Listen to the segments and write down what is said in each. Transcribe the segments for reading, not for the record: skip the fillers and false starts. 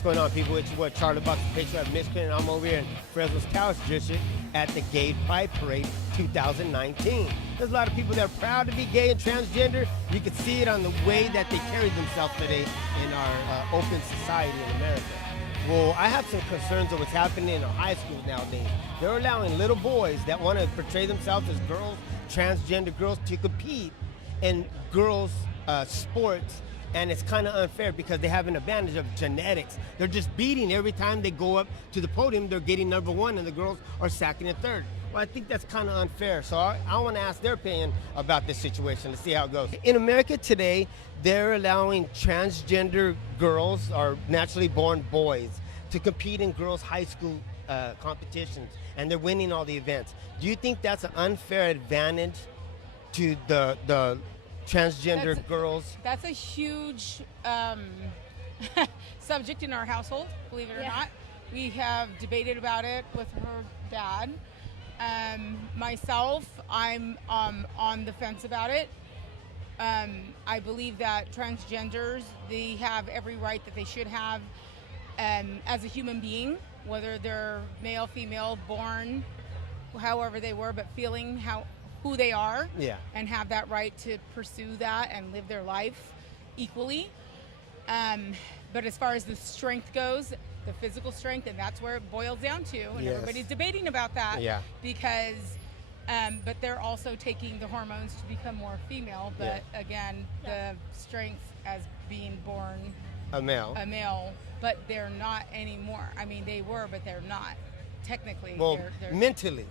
What's going on, people? It's your boy charlieinthebox, Patriotic, miscreant. I'm over here in Fresno's Couch District at the Gay Pride Parade 2019. There's a lot of people that are proud to be gay and transgender. You can see it on the way that they carry themselves today in our open society in America. Well, I have some concerns of what's happening in our high schools nowadays. They're allowing little boys that want to portray themselves as girls, transgender girls, to compete in girls' sports. And it's kind of unfair because they have an advantage of genetics. They're just beating every time they go up to the podium. They're getting number one, and the girls are second and third. Well, I think that's kind of unfair. So I want to ask their opinion about this situation to see how it goes. In America today, they're allowing transgender girls or naturally born boys to compete in girls' high school competitions, and they're winning all the events. Do you think that's an unfair advantage to the transgender girls? That's a huge subject in our household, believe it or not. We have debated about it with her dad. Myself, I'm on the fence about it. I believe that transgenders, they have every right that they should have as a human being, whether they're male, female, born, however they were, but feeling who they are, and have that right to pursue that and live their life equally. But as far as the strength goes, the physical strength, and that's where it boils down to, and everybody's debating about that, because but they're also taking the hormones to become more female, but again, the strength as being born a male, but they're not anymore. I mean, they were, but they're not. Technically, well, they're mentally,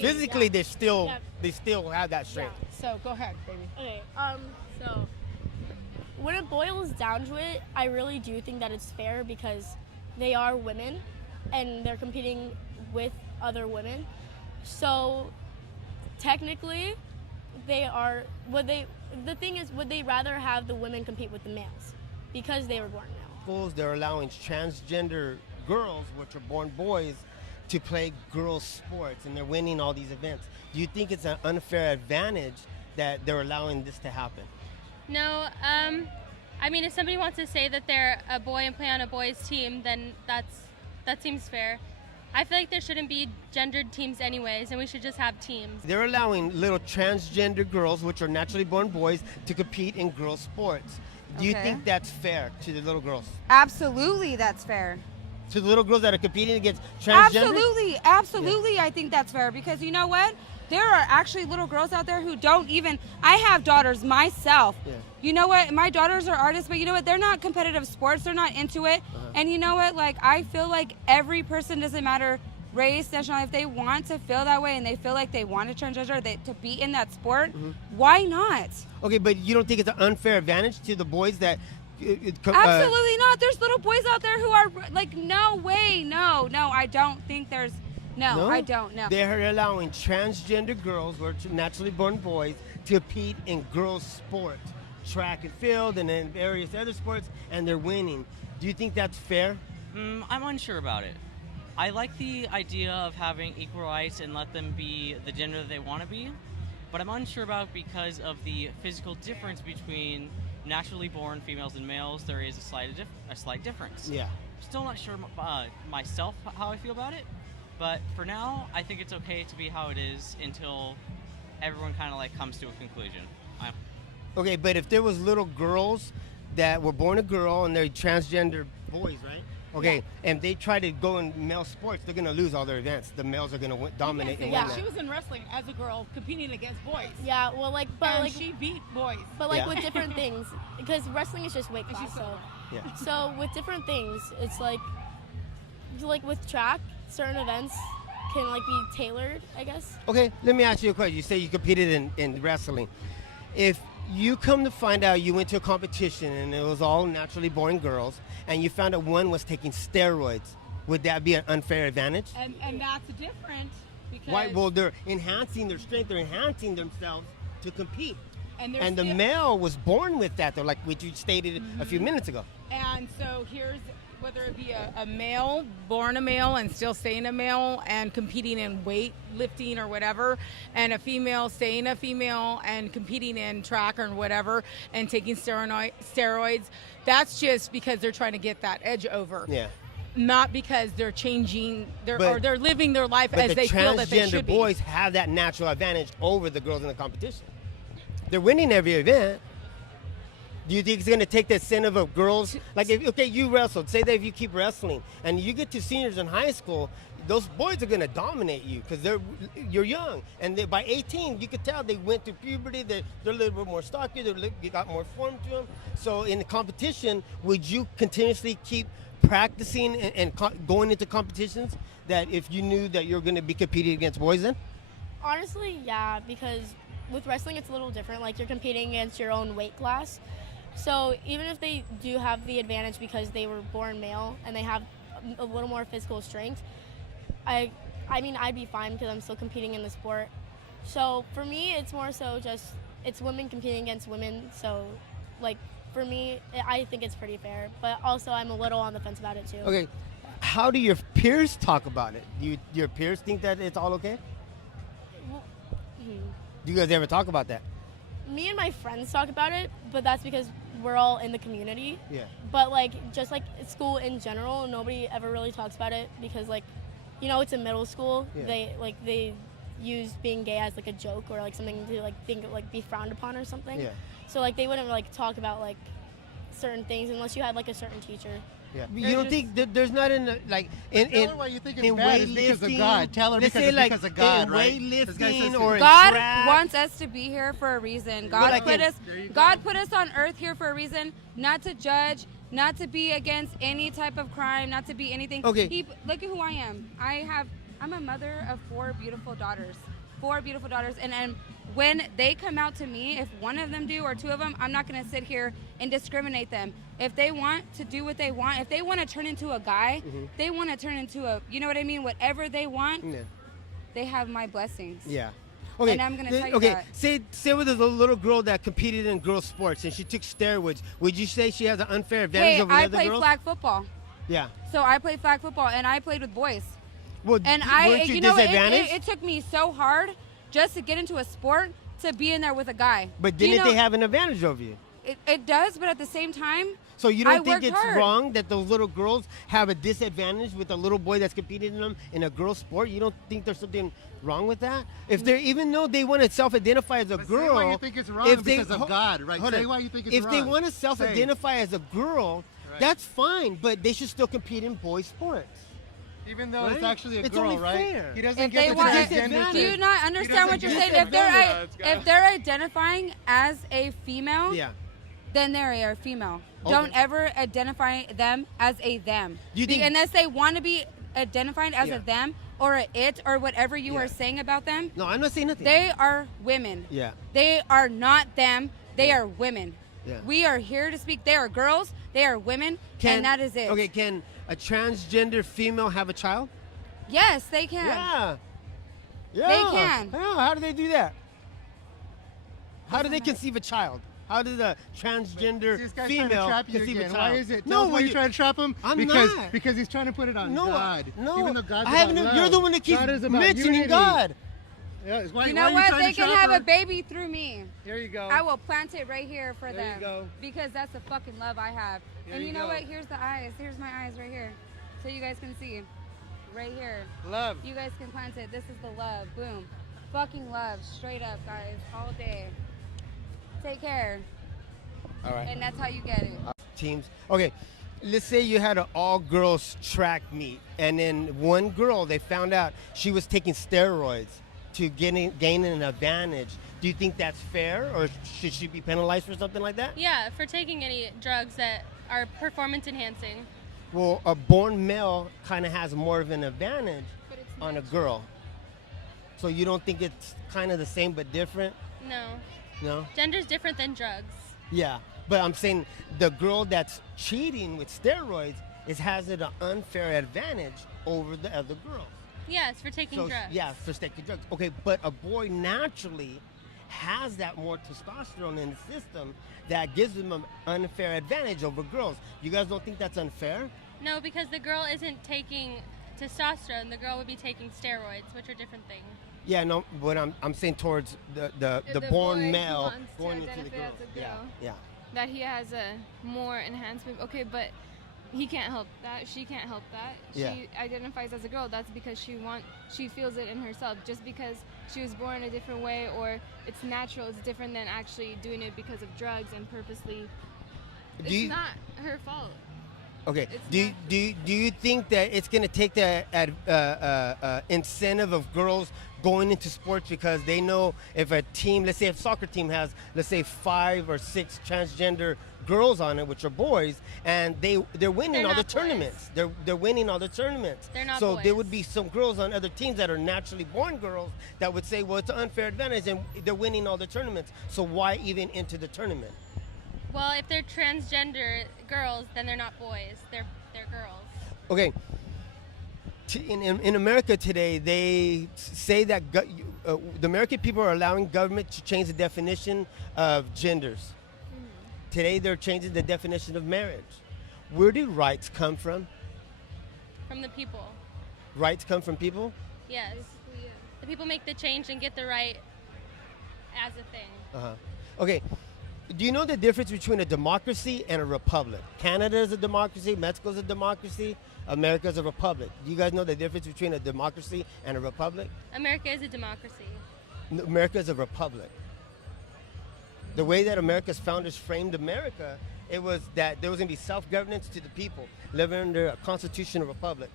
physically, they still have that strength. So go ahead, baby. Okay. So when it boils down to it, I really do think that it's fair because they are women, and they're competing with other women. So technically, they are. The thing is, would they rather have the women compete with the males because they were born male? Schools, they're allowing transgender girls, which are born boys, to play girls' sports, and they're winning all these events. Do you think it's an unfair advantage that they're allowing this to happen? No. I mean, if somebody wants to say that they're a boy and play on a boys' team, then that seems fair. I feel like there shouldn't be gendered teams anyways, and we should just have teams. They're allowing little transgender girls, which are naturally born boys, to compete in girls' sports. Do you think that's fair to the little girls? Absolutely, that's fair. To the little girls that are competing against transgender? Absolutely, I think that's fair, because you know what? There are actually little girls out there who don't even, I have daughters myself. You know what? My daughters are artists, but you know what? They're not competitive sports. They're not into it. And you know what? Like, I feel like every person, doesn't matter race, nationality, if they want to feel that way and they feel like they want to transgender, to be in that sport, why not? Okay, but you don't think it's an unfair advantage to the boys that... Absolutely not. There's little boys out there who are like, no way, no, I don't think there's, no, I don't, no. They're allowing transgender girls, who are naturally born boys, to compete in girls' sports, track and field, and then various other sports, and they're winning. Do you think that's fair? I'm unsure about it. I like the idea of having equal rights and let them be the gender that they want to be, but I'm unsure about it because of the physical difference between naturally born females and males. There is a slight difference. Still not sure myself how I feel about it, but for now I think it's okay to be how it is until everyone kind of like comes to a conclusion. Okay, but if there was little girls that were born a girl and they're transgender boys, right? Okay, and they try to go in male sports, they're going to lose all their events. The males are going to dominate and win that. She was in wrestling as a girl competing against boys. Yeah, well, like, but and like she beat boys. But like with different things, because wrestling is just weight class. So with different things, it's like with track, certain events can like be tailored, I guess. Okay, let me ask you a question. You say you competed in wrestling. If you come to find out you went to a competition and it was all naturally born girls, and you found out one was taking steroids, would that be an unfair advantage? And that's different because... Why? Well, they're enhancing their strength, they're enhancing themselves to compete. And the male was born with that, though, like what you stated a few minutes ago. And so Whether it be a male, born a male and still staying a male and competing in weight lifting or whatever, and a female staying a female and competing in track or whatever and taking steroids, that's just because they're trying to get that edge over. Yeah. Not because they're changing or they're living their life as they feel that they should transgender be. boys have that natural advantage over the girls in the competition. They're winning every event. Do you think it's going to take the incentive of girls? Like, okay, you wrestled. Say that if you keep wrestling and you get to seniors in high school, those boys are going to dominate you because you're young. And by 18, you could tell they went through puberty. They're a little bit more stocky. They got more form to them. So in the competition, would you continuously keep practicing and going into competitions that if you knew that you're going to be competing against boys then? Honestly, yeah, because with wrestling, it's a little different. Like, you're competing against your own weight class. So even if they do have the advantage because they were born male and they have a little more physical strength, I mean, I'd be fine because I'm still competing in the sport. So for me, it's more so just it's women competing against women. So, like, for me, I think it's pretty fair. But also, I'm a little on the fence about it, too. Okay. How do your peers talk about it? Do your peers think that it's all okay? Do you guys ever talk about that? Me and my friends talk about it, but that's because we're all in the community. Yeah. But, like, just like school in general, nobody ever really talks about it because, like, you know, it's a middle school. Yeah. They use being gay as like a joke or like something to like think like be frowned upon or something. Yeah. So like they wouldn't like talk about like certain things unless you had like a certain teacher. Yeah. You don't think that there's not in like in Tell her why you think it's in bad is because of God. Tell her let's because say it's like because of God, in right? This guy weightlifting says or in God track. wants us to be here for a reason. God like put in- us. God put us on earth here for a reason, not to judge, not to be against any type of crime, not to be anything. Okay. Look at who I am. I'm a mother of 4 beautiful daughters. 4 beautiful daughters, and when they come out to me, if one of them do or 2 of them, I'm not going to sit here and discriminate them. If they want to do what they want, if they want to turn into a guy, they want to turn into a, you know what I mean? Whatever they want, Yeah. they have my blessings. Yeah. Okay. And I'm gonna tell you okay. that. Say with a little girl that competed in girls sports and she took steroids. Would you say she has an unfair advantage Hey, over the I other play girls? flag football. Yeah. So I played flag football, and I played with boys. Well, And weren't you disadvantaged? it took me so hard just to get into a sport to be in there with a guy. But didn't they have an advantage over you? It does, but at the same time, So you I don't think worked it's hard. wrong that those little girls have a disadvantage with a little boy that's competing in them in a girl sport? You don't think there's something wrong with that? If they're even though they want to self-identify as a But girl, say why you think it's wrong if they- because of God, right? hold Say on. why you think it's if wrong. they want to self-identify as a girl, Right. that's fine, but they should still compete in boys sports. Even though Right? it's actually a It's girl, only right? fair. He doesn't if get they the want, disadvantage. do you not understand what you're saying? If they're identifying as a female, Yeah. then they are female. Okay. Don't ever identify them as a them. You think- Unless they want to be identified as Yeah. a them or a it or whatever you Yeah. are saying about them, No, I'm not saying nothing. they are women. Yeah. They are not them. They are women. Yeah. We are here to speak. They are girls. They are women. And that is it. Okay, can a transgender female have a child? Yes, they can. Yeah. Yeah. They can. Yeah. How do they do that? How do they conceive a child? How does a transgender See, this guy's female trying to trap you conceive a again. child? Why is it? No, Tell us why well, you're trying to trap him? I'm because, not. Because he's trying to put it on No, God. no. Even though God's I haven't. about You're love. the one that keeps God is about mentioning unity. God. Yeah, it's why, You why know are you what? trying They to can trap have her? a baby through me. Here you go. I will plant it right here for There you them. go. Because that's the fucking love I have. Here And you you know go. what? Here's the eyes. Here's my eyes right here. So you guys can see. Right here. Love. You guys can plant it. This is the love. Boom. Fucking love. Straight up, guys. All day. Take care. All right. And that's how you get it. Teams. Okay, let's say you had an all-girls track meet, and then one girl, they found out she was taking steroids to gain an advantage. Do you think that's fair, or should she be penalized for something like that? Yeah, for taking any drugs that are performance enhancing. Well, a born male kind of has more of an advantage on a girl. So you don't think it's kind of the same but different? No. No? Gender's different than drugs. Yeah, but I'm saying the girl that's cheating with steroids has an unfair advantage over the other girl. Yes, for taking drugs. Yeah, for taking drugs. Okay, but a boy naturally has that more testosterone in the system that gives him an unfair advantage over girls. You guys don't think that's unfair? No, because the girl isn't taking testosterone. The girl would be taking steroids, which are different things. Yeah, no, but I'm saying towards the born boy male wants to going into the identify girl. as a girl. Yeah. That he has a more enhancement. Okay, but he can't help that. She can't help that. Yeah. She identifies as a girl. That's because she feels it in herself. Just because she was born a different way or it's natural, it's different than actually doing it because of drugs and purposely. It's not her fault. Okay. Do you think that it's going to take the incentive of girls going into sports because they know if a team, let's say if a soccer team has, let's say 5 or 6 transgender girls on it, which are boys, and they're winning all the tournaments. They're winning all the tournaments. They're not so boys. there would be some girls on other teams that are naturally born girls that would say, well, it's an unfair advantage, and they're winning all the tournaments. So why even enter the tournament? Well, if they're transgender girls, then they're not boys. They're girls. Okay. In America today, they say that the American people are allowing government to change the definition of genders. Mm-hmm. Today, they're changing the definition of marriage. Where do rights come from? From the people. Rights come from people? Yes. The people make the change and get the right as a thing. Uh-huh. Okay. Do you know the difference between a democracy and a republic? Canada is a democracy, Mexico is a democracy, America is a republic. Do you guys know the difference between a democracy and a republic? America is a democracy. America is a republic. The way that America's founders framed America, it was that there was going to be self-governance to the people, living under a constitutional republic.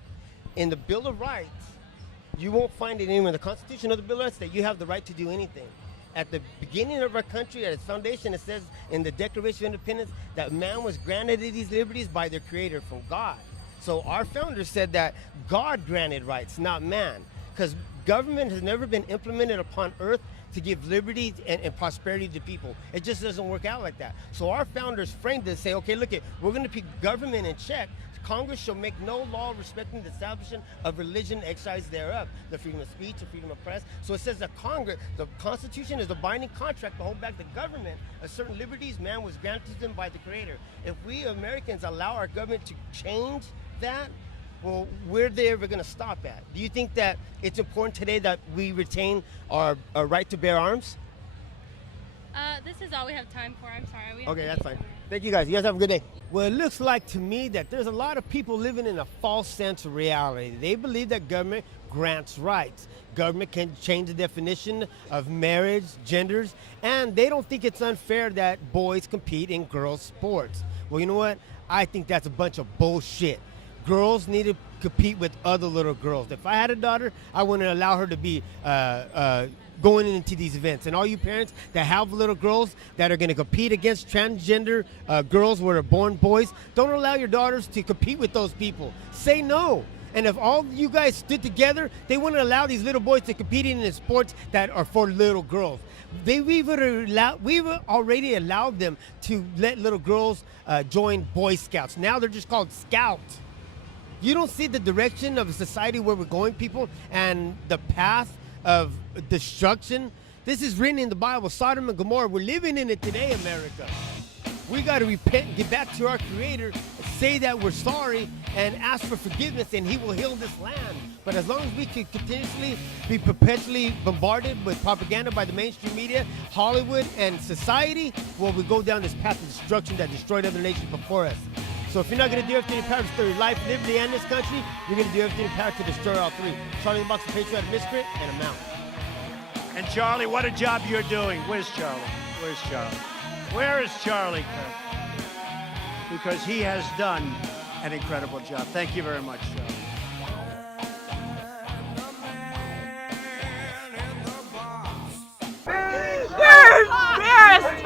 In the Bill of Rights, you won't find it anywhere in the Constitution or the Bill of Rights that you have the right to do anything. At the beginning of our country, at its foundation, it says in the Declaration of Independence that man was granted these liberties by their creator from God. So our founders said that God granted rights, not man, because government has never been implemented upon earth to give liberty and prosperity to people. It just doesn't work out like that. So our founders framed it and say, okay, look, we're going to keep government in check. Congress shall make no law respecting the establishment of religion, exercise thereof, the freedom of speech, the freedom of press. So it says that the Constitution is a binding contract to hold back the government of certain liberties man was granted to them by the Creator. If we Americans allow our government to change that, well, where are they ever going to stop at? Do you think that it's important today that we retain our right to bear arms? This is all we have time for. I'm sorry. Okay, that's fine. Thank you guys. You guys have a good day. Well, it looks like to me that there's a lot of people living in a false sense of reality. They believe that government grants rights. Government can change the definition of marriage, genders, and they don't think it's unfair that boys compete in girls' sports. Well, you know what? I think that's a bunch of bullshit. Girls need to compete with other little girls. If I had a daughter, I wouldn't allow her to be going into these events. And all you parents that have little girls that are going to compete against transgender girls who are born boys, don't allow your daughters to compete with those people. Say no. And if all you guys stood together, they wouldn't allow these little boys to compete in the sports that are for little girls. We've already allowed them to let little girls join Boy Scouts. Now they're just called Scouts. You don't see the direction of a society where we're going, people, and the path of destruction. This is written in the Bible, Sodom and Gomorrah. We're living in it today, America. We got to repent, get back to our Creator, say that we're sorry, and ask for forgiveness, and He will heal this land. But as long as we can continuously be perpetually bombarded with propaganda by the mainstream media, Hollywood, and society, well, we go down this path of destruction that destroyed other nations before us. So if you're not going to do everything in power to destroy your life, liberty, and this country, you're going to do everything in power to destroy all three. Charlie in the Box, the Patriotic, miscreant, and I'm out. And Charlie, what a job you're doing. Where's Charlie? Where's Charlie? Where is Charlie? Because he has done an incredible job. Thank you very much, Charlie. We're embarrassed.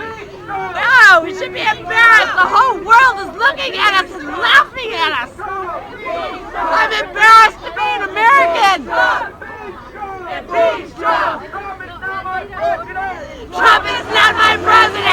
No, we should be embarrassed. The whole world is looking at us and laughing at us. I'm embarrassed to be an American. Trump is not my president.